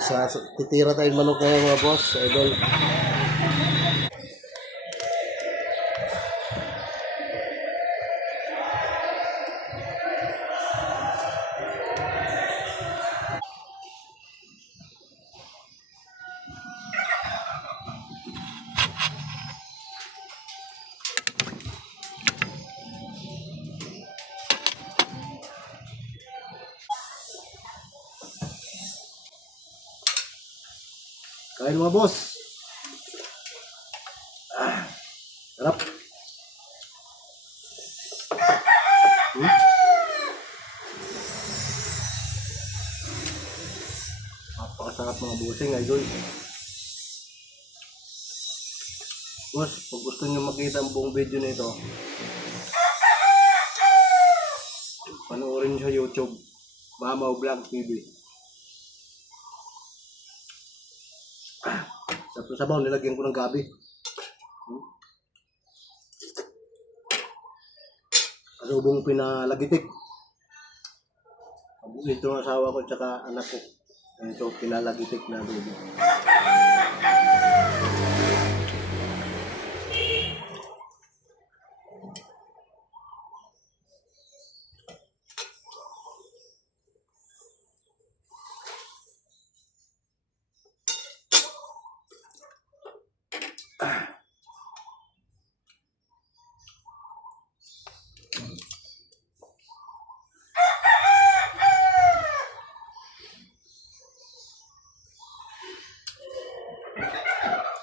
Sa, titira tayong manok ngayon mga boss, idol. Kain mga boss. Ah, sarap. Hmm? Napakasarap mga busing, idol. Boss, pag gusto nyo makita ang buong video nito, panoorin nyo sa YouTube, Mamaw Vlog TV. Sa sabaw, nilagyan ko ng gabi. Hmm? Kasubong pinalagitik. Ito ang asawa ko tsaka anak ko. Ito pinalagitik na dulo.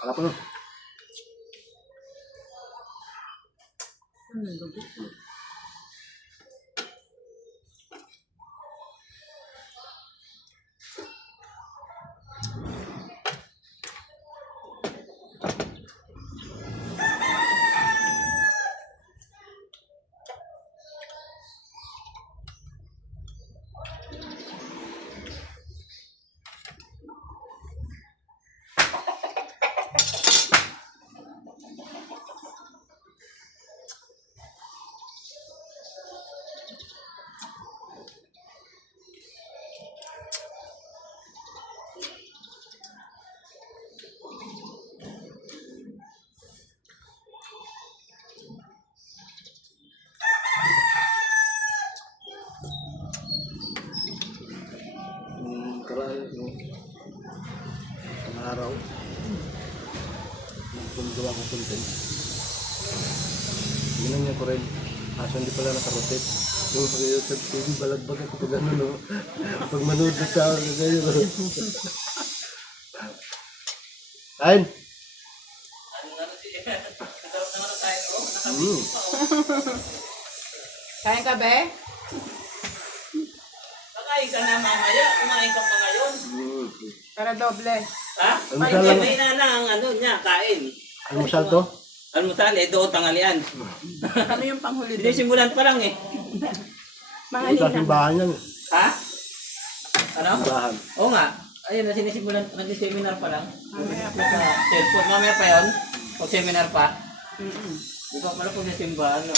Wala pa no? Yung ko content. Ginanyan ko rin. Kaso hindi pala nakarotate. Yung pag YouTube TV, balagbag ako pag ano, no? Pag manood na sa akin, ganyan, no? Kain! Mm. Kain ka, be? Kakain ka na mamaya, kumain ka pa ngayon. Para doble. Ha? Ay, lang. may na na ang ano niya, kain. Almusal to? Almusal, eh, doon tanghalian. Kami yung panghuli Hindi doon. simulan pa lang eh. Mga Ito sa simbahan yan. Ha? Ano? Simbahan. Oo nga. Ayun, na sinisimulan, nag-seminar pa lang. Mamaya pa. Sa cellphone, mamaya pa yun. Pag seminar pa. Mm-mm. Di ba pala pag simbahan, no?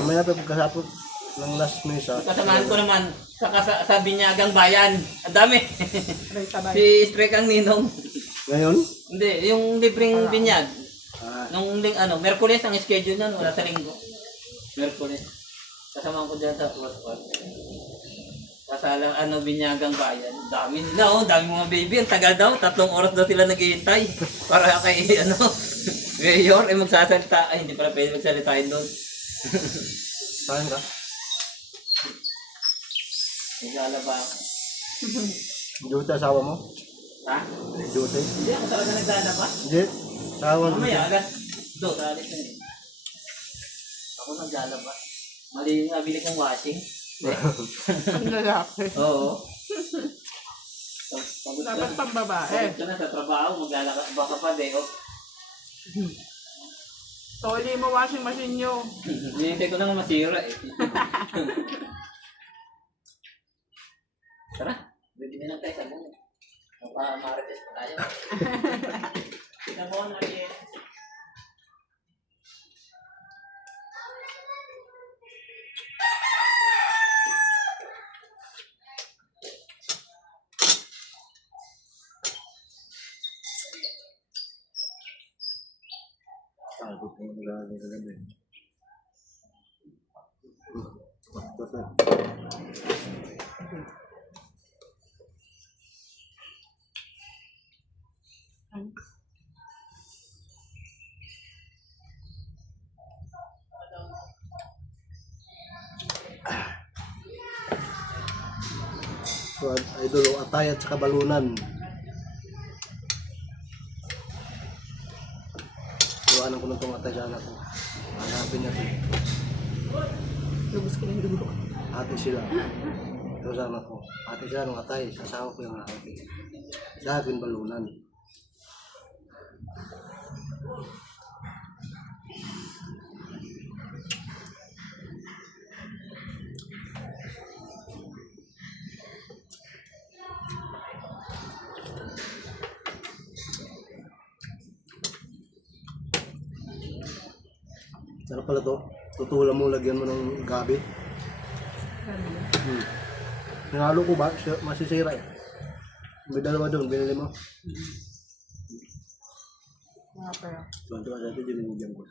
Mamaya pa pagkasapot ng last mesa. Kasamahan ko naman sa, kasa, sa Binyagang Bayan. Ang dami. Si Strek ang ninong. Ngayon? Hindi, yung libreng binyag. Ah, Nung ling, ano, Merkules ang schedule nun, wala sa linggo. Merkules. Kasama ko dyan sa WhatsApp. Kasalang ano, binyagang bayan. Dami nila, oh, dami mga baby. Ang tagal daw, tatlong oras daw sila naghihintay. Para kay, ano, mayor, eh magsasalita. Ay, hindi pala pwede magsalitain doon. saan ka? Naglalaba ako. Duty asawa mo? Ha? Duty? Hindi ako talaga naglalaba. Hindi. Mo. Mamaya, agad. Do, talit na yun. Ako naglalaba. Mali yung nabili kong washing. Ang lalaki. Oo. Pagod ka. Dapat pang babae. Pagod ka na sa trabaho, maglalaka baka pa de. Oh. Toli mo washing machine nyo. Hinihintay ko na nga masira eh. Tara, bibili na tayo sa ma-marites pa tayo. Pinabon, Ariel. Sabi ko nila nila nila. Thank you. Ano? So, idol, atay at saka balunan. Iwanan ko na itong atay sa anak ko. Hanapin niya ito. Lubos ko ng dugo. Ate sila. Ito sa anak ko. Ate sila ng atay. Sasawa ko yung ate. Sa akin balunan. Sarap pala to. Tutulan mo, lagyan mo ng gabi. Hmm. Nangalo ko ba? Masisira eh. May dalawa doon, binili mo. Mga pera. Tuwan-tuwa sa ito, dinigyan ko.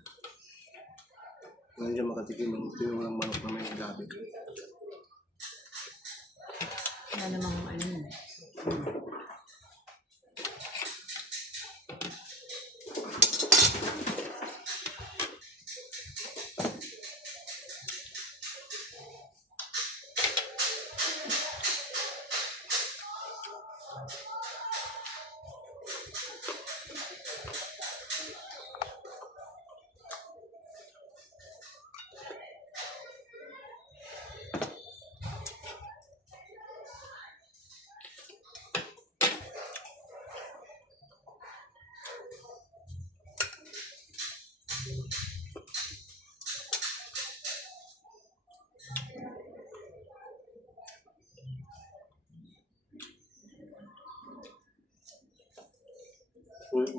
Ngayon siya makatikim ng tuyo ng manok na may gabi. Wala namang ano Babay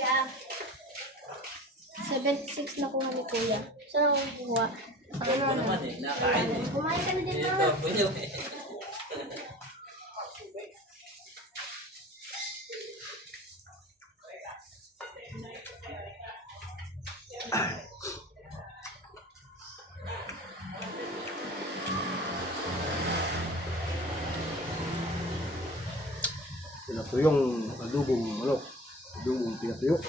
ah. 76 na kuha ni Kuya. Saan ako kuha? Ako naman eh, nakain eh. Kumain ka na din Ito, pwede eh. pinatuyong adubong manok. Adubong pinatuyo.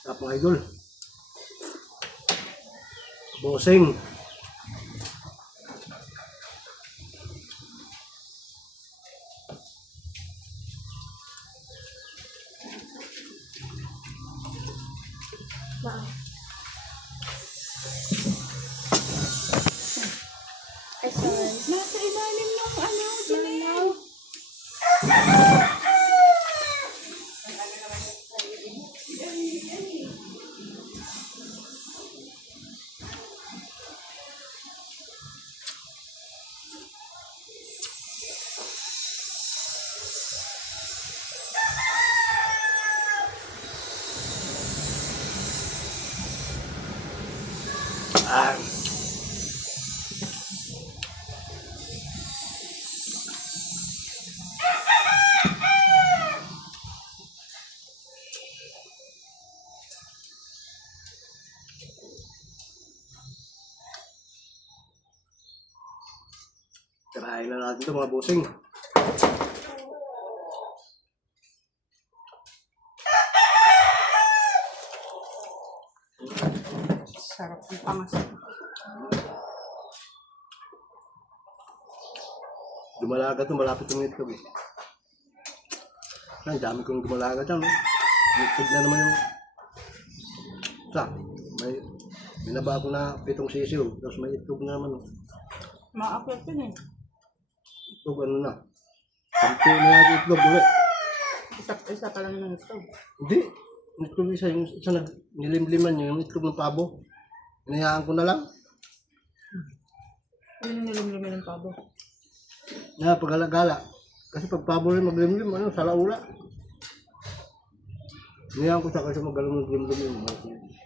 Tapos mga idol. Bosing. Ah. Tirahin na natin ito mga busing. Sarap ng pangas. Dumalaga ito, malapit yung itlog eh. Ang dami kong dumalaga dyan. Eh. Itlog na naman yung... Sa, may... Binaba na pitong sisiw. Tapos may itlog na naman. oh. Maakyat yun eh. Itlog ano na. Sampu na yung itlog ulit. Isa, isa pa lang ng ito. Hindi. Itlog isa, yung isa nag nilimliman niya, yung itlog ng pabo. Hinayaan ko na lang. Ano yung nilimlimin ng pabo? Na, pagala-gala. Kasi pag pabo rin maglimlim, ano, salaula. Hinayaan ko siya kasi magalang maglimlim yung Diyan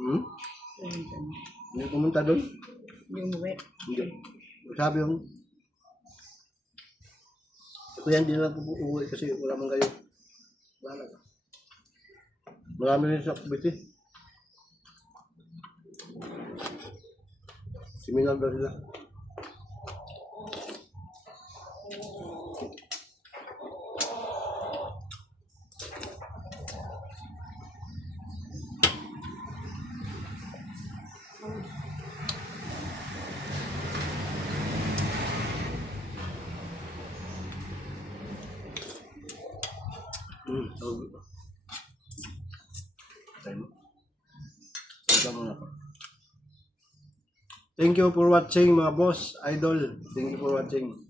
Hmm? Hindi pumunta doon? Hindi umuwi. Hindi. Sabi yung, Kuya, hindi na lang uuwi kasi wala man kayo. Wala. Marami rin sa Cavite. Seminar daw sila. Hmm, tawag ko. Tayo mo. Tawag mo na ako. Thank you for watching mga boss, idol. Thank you for watching.